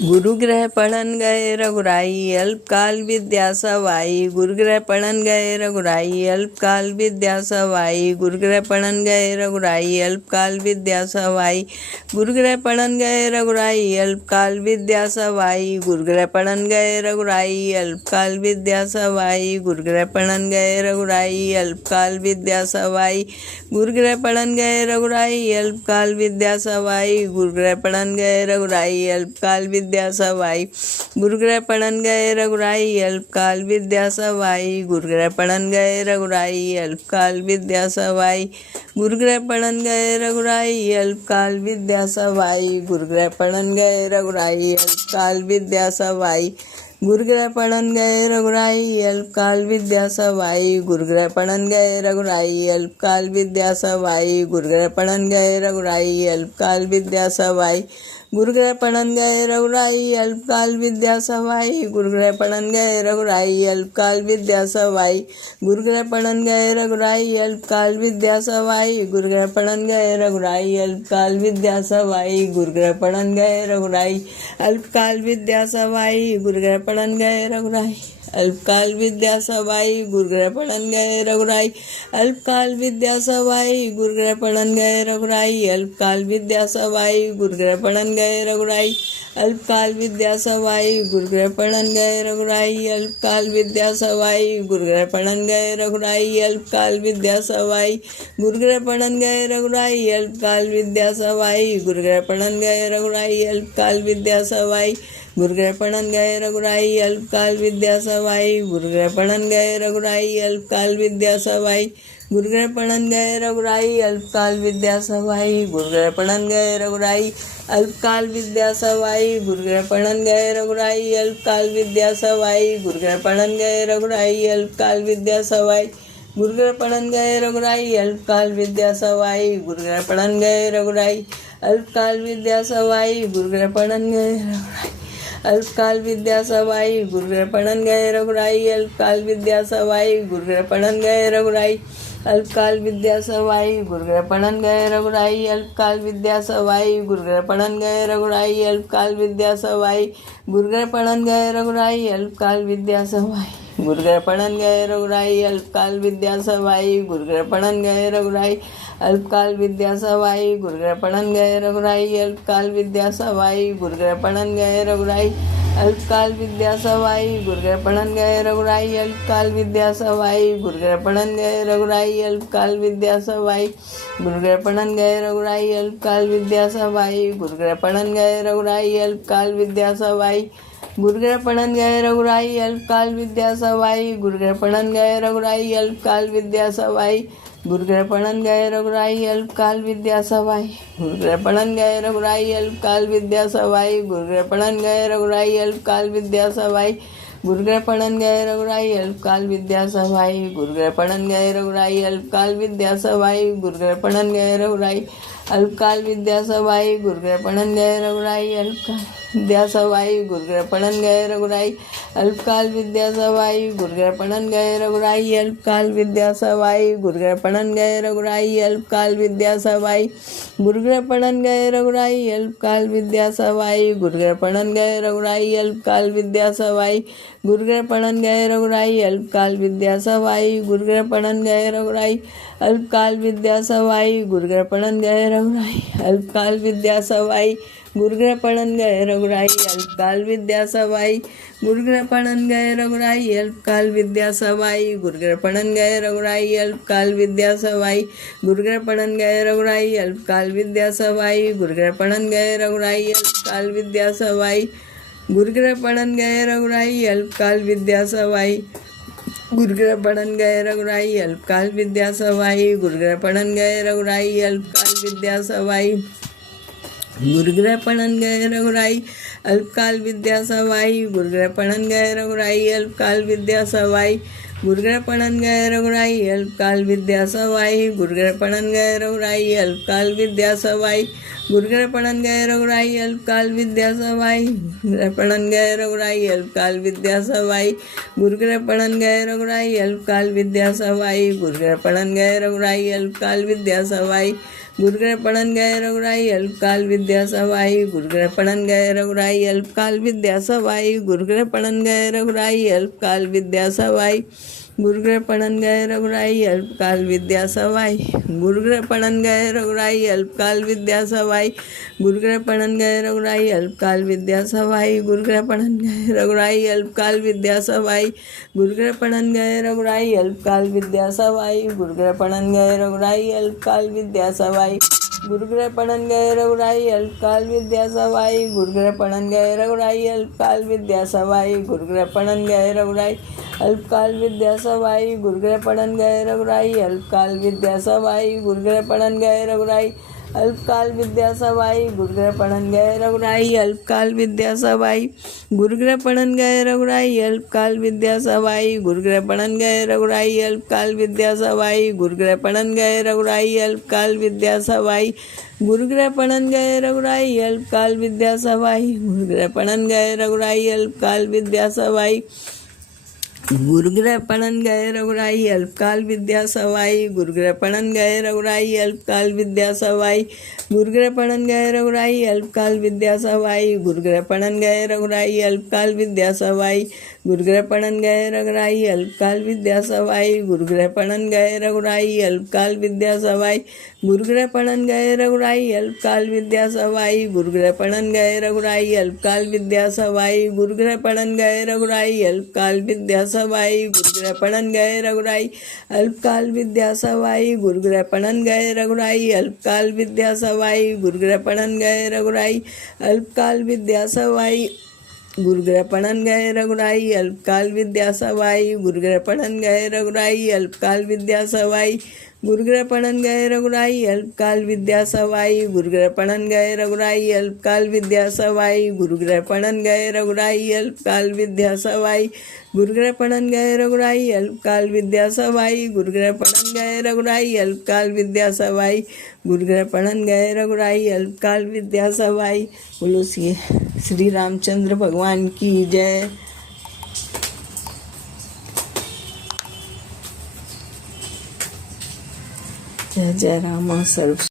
गुरु ग्रह पढ़न गए रघुराई अल्पकाल विद्या सवाई। गुरु ग्रह पढ़न गए रघुराई अल्पकाल विद्या सवाई। गुरु ग्रह पढ़न गए रघुराई अल्पकाल विद्या सवाई। गुरु ग्रह पढ़न गए रघुराई अल्पकाल विद्या सवाई। गुरु ग्रह पढ़न गए रघुराई अल्पकाल विद्या सवाई। गुरु ग्रह पढ़न गए रघुराई अल्पकाल विद्या सवाई। गुरु ग्रह पढ़न गए रघुराई अल्पकाल विद्या सवाई। गुरु ग्रह पढ़न गए रघुराई अल्पकाल विद्या सवाई। गुरु ग्रह पढ़न गए रघुराई अल्पकाल विद्या सवाई। गुरु ग्रह पढ़न गए रघुराई अल्पकाल विद्या सवाई। गुरु ग्रह पढ़न गए रघुराई अल्पकाल विद्या सवाई। गुरु ग्रह पढ़न गए रघुराई अल्पकाल विद्या सवाई। गुरु ग्रह पढ़न गए रघुराई अल्पकाल विद्या सवाई। गुरु ग्रह पढ़न गए रघुराई अल्पकाल विद्या सवाई। गुरु ग्रह पढ़न गए रघुराई अल्पकाल विद्या सवाई। गुरु ग्रह पढ़न गए रघुराई अल्पकाल विद्या सवाई। गुरु ग्रह पढ़न गए रघुराई अल्पकाल विद्या सवाई। गुरु ग्रह पढ़न गए रघुराई अल्पकाल विद्या सवाई। गुरु ग्रह पढ़न गए रघुराई अल्पकाल विद्या सवाई। गुरु ग्रह पढ़न गए रघुराई अल्पकाल विद्या सवाई। गुरु ग्रह पढ़न गए रघुराई अल्पकाल विद्या सवाई। गुरु ग्रह पढ़न गए रघुराई अल्पकाल विद्या सवाई। गुरु ग्रह पढ़न गए रघुराई अल्पकाल विद्या सवाई। गुरु ग्रह पढ़न गए रघुराई अल्पकाल विद्या सवाई। गुरु ग्रह पढ़न गए रघुराई अल्पकाल विद्या सवाई। गुरु ग्रह पढ़न गए रघुराई अल्पकाल विद्या सवाई। गुरु ग्रह पढ़न गए रघुराई अल्पकाल विद्या सवाई। गुरु ग्रह पढ़न गए रघुराई अल्पकाल विद्या सवाई। गुरु ग्रह पढ़न गए रघुराई अल्पकाल विद्या सवाई। गुरु ग्रह पढ़न गए रघुराई अल्पकाल विद्या सवाई। गुरु ग्रह पढ़न गए रघुराई अल्पकाल विद्या सवाई। गुरु ग्रह पढ़न गए रघुराई अल्पकाल विद्या सवाई। गुरु ग्रह पढ़न गए रघुराई अल्पकाल विद्या सवाई। गुरु ग्रह पढ़न गए रघुराई अल्पकाल विद्या सवाई। गुरु ग्रह पढ़न गए रघुराई अल्पकाल विद्या सवाई। गुरु ग्रह पढ़न गए रघुराई अल्पकाल विद्या सवाई। गुरु ग्रह पढ़न गए रघुराई अल्पकाल विद्या सवाई। गुरु ग्रह पढ़न गए रघुराई अल्पकाल विद्या सवाई। गुरु ग्रह पढ़न गए रघुराई अल्पकाल विद्या सवाई। गुरु ग्रह पढ़न गए रघुराई अल्पकाल विद्या सवाई। गुरु ग्रह पढ़न गए रघुराई अल्पकाल विद्या सवाई। गुरु ग्रह पढ़न गए रघुराई अल्पकाल विद्या सवाई। गुरु ग्रह पढ़न गए रघुराई अल्पकाल विद्या सवाई। गुरु ग्रह पढ़न गए रघुराई अल्पकाल विद्या सवाई। गुरु ग्रह पढ़न गए रघुराई अल्पकाल विद्या सवाई। गुरु ग्रह पढ़न गए रघुराई अल्पकाल विद्या सवाई। गुरु ग्रह पढ़न गए रघुराई अल्पकाल विद्या सवाई। गुरु ग्रह पढ़न गए रघुराई अल्पकाल विद्या सवाई। गुरु ग्रह पढ़न गए रघुराई अल्पकाल विद्या सवाई। गुरु ग्रह पढ़न गए रघुराई अल्पकाल विद्या सवाई। गुरु ग्रह पढ़न गए रघुराई अल्पकाल विद्या सवाई। गुरु ग्रह पढ़न गए रघुराई अल्पकाल विद्या सवाई। गुरु ग्रह पढ़न गए रघुराई अल्पकाल विद्या सवाई। गुरु ग्रह पढ़न गए रघुराई अल्पकाल विद्या सवाई। गुरु ग्रह पढ़न गए रघुराई अल्पकाल विद्या सवाई। गुरु ग्रह पढ़न गए रघुराई अल्पकाल विद्या सवाई। गुरु ग्रह पढ़न गए रघुराई अल्पकाल विद्या सवाई। गुरु ग्रह पढ़न गए रघुराई अल्पकाल विद्या सवाई। गुरु ग्रह पढ़न गए रघुराई अल्पकाल विद्या सवाई। गुरु ग्रह पढ़न गए रघुराई अल्पकाल विद्या सवाई। गुरु ग्रह पढ़न गए रघुराई अल्पकाल विद्या सवाई। गुरु ग्रह पढ़न गए रघुराई अल्पकाल विद्या सवाई। गुरु ग्रह पढ़न गए रघुराई अल्पकाल विद्या सवाई। गुरु ग्रह पढ़न गए रघुराई अल्पकाल विद्या सवाई। गुरु ग्रह पढ़न गए रघुराई अल्पकाल विद्या सवाई। गुरु ग्रह पढ़न गए रघुराई अल्पकाल विद्या सवाई। गुरु ग्रह पढ़न गए रघुराई अल्पकाल विद्या सवाई। गुरु ग्रह पढ़न गए रघुराई अल्पकाल विद्या सवाई। गुरु ग्रह पढ़न गए रघुराई अल्पकाल विद्या सवाई। गुरु ग्रह पढ़न गए रघुराई अल्पकाल विद्या सवाई। गुरु ग्रह पढ़न गए रघुराई अल्पकाल विद्या सवाई। गुरु ग्रह पढ़न गए रघुराई अल्पकाल विद्या सवाई। गुरु ग्रह पढ़न गए रघुराई अल्पकाल विद्या सवाई। गुरु ग्रह पढ़न गए रघुराई अल्पकाल विद्या सवाई। गुरु ग्रह पढ़न गए रघुराई अल्पकाल विद्या सवाई। गुरु ग्रह पढ़न गए रघुराई अल्पकाल विद्या सवाई। गुरु ग्रह पढ़न गए रघुराई अल्पकाल विद्या सवाई। गुरु ग्रह पढ़न गए रघुराई अल्पकाल विद्या सवाई। गुरु ग्रह पढ़न गए रघुराई अल्पकाल विद्या सवाई। गुरु ग्रह पढ़न गए रघुराई अल्पकाल विद्या सवाई। गुरु ग्रह पढ़न गए रघुराई अल्पकाल विद्या सवाई। गुरु ग्रह पढ़न गए रघुराई अल्पकाल विद्या सवाई। गुरु ग्रह पढ़न गए रघुराई अल्पकाल विद्या सवाई। गुरुग्रह पढ़न गए रघुराई अल्पकाल विद्या सवाई गुरुग्रह पढ़न गए रघुराई अल्पकाल विद्या सवाई गुरुग्रह पढ़न गए रघुराई अल्पकाल विद्या सवाई गुरुग्रह पढ़न गए रघुराई अल्पकाल विद्या सवाई गुरुग्रह पढ़न गए रघुराई अल्पकाल विद्या सवाई गुरुग्रह पढ़न गए रघुराई अल्पकाल विद्या सवाई गुरुग्रह पढ़न गए रघुराई अल्पकाल विद्या सवाई गुरुग्रह पढ़न गए रघुराई अल्पकाल विद्या सवाई गुरुग्रह पढ़न गए रघुराई अल्पकाल विद्या सवाई गुरुग्रह पढ़न गए रघुराई अल्पकाल विद्या सवाई गुरुग्रह पढ़न गए रघुराई अल्पकाल विद्या सवाई गुरुग्रह पढ़न गए रघुराई अल्पकाल विद्या सवाई गुरुग्रह पढ़न गए रघुराई अल्पकाल विद्या सवाई गुरुग्रह पढ़न गए रघुराई अल्पकाल विद्या सवाई गुरुग्रह पढ़न गए रघुराई अल्पकाल विद्या सवाई गुरुग्रह पढ़न गए रघुराई अल्पकाल विद्या सवाई गुरुग्रह पढ़न गए रघुराई अल्पकाल विद्या सवाई गुरुग्रह पढ़न गए रघुराई अल्पकाल विद्या सवाई गुरुग्रह पढ़न गए रघुराई अल्पकाल विद्या सवाई गुरुग्रह पढ़न गए रघुराई अल्पकाल विद्या सवाई गुरुग्रह पढ़न गए रघुराई अल्पकाल विद्या सवाई गुरुग्रह पढ़न गए रघुराई अल्पकाल विद्या सवाई गुरुग्रह पढ़न गए रघुराई अल्पकाल विद्या सवाई गुरुग्रह पढ़न गए रघुराई अल्पकाल विद्या सवाई गुरुग्रह पढ़न गए रघुराई अल्पकाल विद्या सवाई गुरुग्रह पढ़न गए रघुराई अल्पकाल विद्या सवाई गुरुग्रह पढ़न गए रघुराई अल्पकाल विद्या सवाई गुरुग्रह पढ़न गए रघुराई अल्पकाल विद्या सवाई गुरुग्रह पढ़न गए रघुराई अल्पकाल विद्या सवाई गुरुग्रह पढ़न गए रघुराई अल्पकाल विद्या सवाई गुरुग्रह पढ़न गए रघुराई अल्पकाल विद्या सवाई गुरुग्रह पढ़न गए रघुराई अल्पकाल विद्या सवाई गुरुग्रह पढ़न गए रघुराई अल्पकाल विद्या सवाई गुरुग्रह पढ़न गए रघुराई अल्पकाल विद्या सवाई गुरुग्रह पढ़न गए रघुराई अल्पकाल विद्या सवाई गुरुग्रह पढ़न गए रघुराई अल्पकाल विद्या सवाई गुरुग्रह पढ़न गए रघुराई अल्पकाल विद्या सवाई गुरुग्रह पढ़न गए रघुराई अल्पकाल विद्या सवाई गुरुग्रह पढ़न गए रघुराई अल्पकाल विद्या सवाई गुरुग्रह पढ़न गए रघुराई अल्पकाल विद्या सवाई। बोलो श्री रामचंद्र भगवान की जय। जय जय राम सर्व